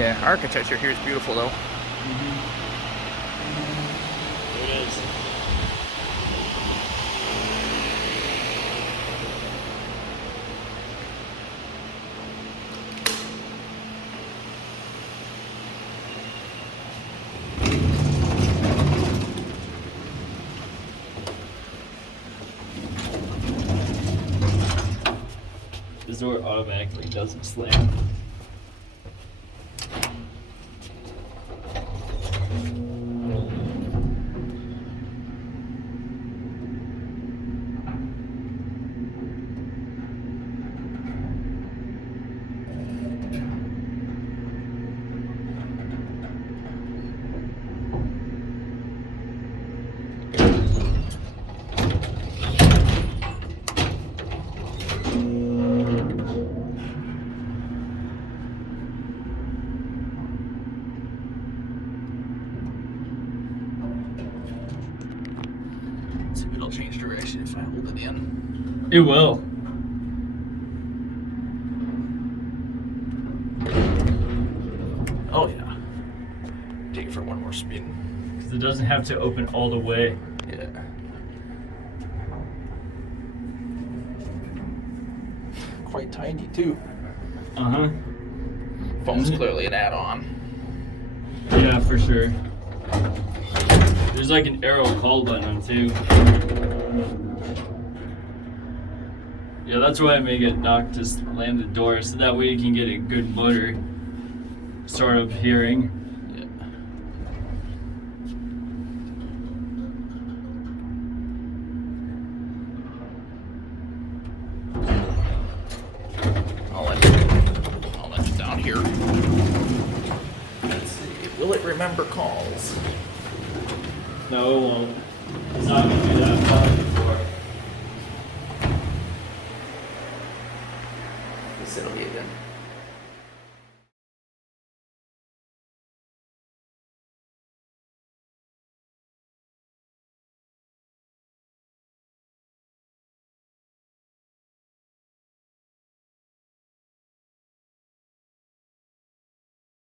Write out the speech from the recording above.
Yeah, architecture here is beautiful though. It is. This door automatically doesn't slam. See if it'll change direction if I hold it in. It will. Oh yeah. Take it for one more spin. Because it doesn't have to open all the way. Yeah. Quite tiny too. Uh-huh. Phone's clearly an add-on. Yeah, for sure. There's like an arrow call button too. Yeah, that's why I make it knock to slam the door, so that way you can get a good motor sort of hearing. Yeah. I'll let you down here. Let's see. Will it remember calls? No, it won't. It's not gonna do that far before. Guess it'll be again.